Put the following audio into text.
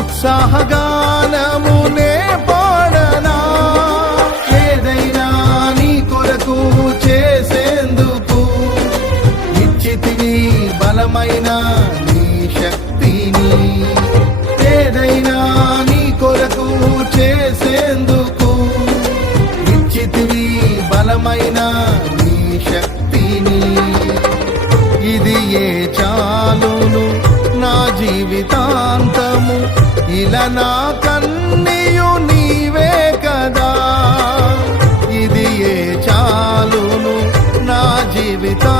ఉత్సాహగానమునే పాడనా ఏదైనా నీ కొరకు చేసేందుకు ఇచ్చితివి బలమైన నీ శక్తిని ఏదైనా నీ కొరకు చేసేందుకు ఇచ్చితివి బలమైన నీ శక్తిని ఇది ఏ చాలును నా జీవితా ఇలా నా కన్నీయు నీవే కదా ఇది ఏ చాలును నా జీవితా